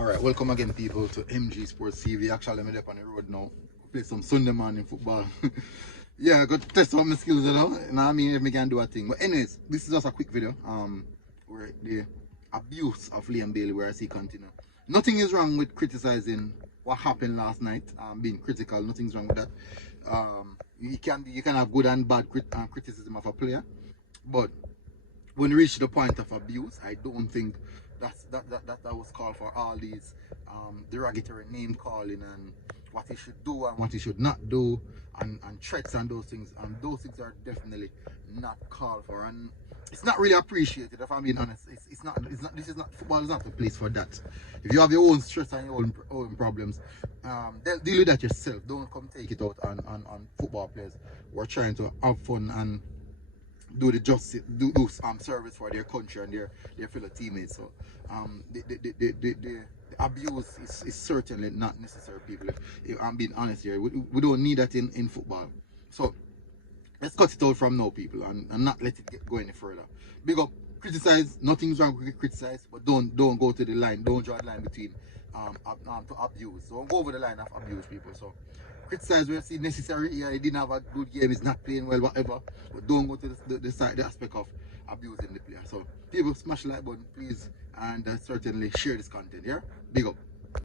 Alright, welcome again people to MG Sports TV. Actually, I'm up on the road now. Play some Sunday morning football. Yeah, I got to test out my skills, you know. I mean, if I can do a thing. But anyways, this is just a quick video. Where the abuse of Liam Bailey where I see continue. Nothing is wrong with criticizing what happened last night. Being critical, nothing's wrong with that. You can have good and bad criticism of a player, but when you reach the point of abuse, I don't think that was called for all these derogatory name calling and what he should do and what he should not do and threats and those things. And those things are definitely not called for, and it's not really appreciated. If I'm being honest, it's not. This is not, football is not the place for that. If you have your own stress and your own problems, deal with that yourself. Don't come take it out on football players who are trying to have fun and do the justice, do service for their country and their fellow teammates. So the abuse is certainly not necessary, people. If I'm being honest here, we don't need that in football. So let's cut it out from now, people, and not let it go any further. Big up, criticize. Nothing's wrong with criticize, but don't go to the line. Don't draw the line between to abuse. Don't go over the line of abuse, people. So criticize where it's necessary. Yeah, he didn't have a good game. He's not playing well, whatever. But don't go to the aspect of abusing the player. So people, smash the like button, please, and certainly share this content. Yeah, big up.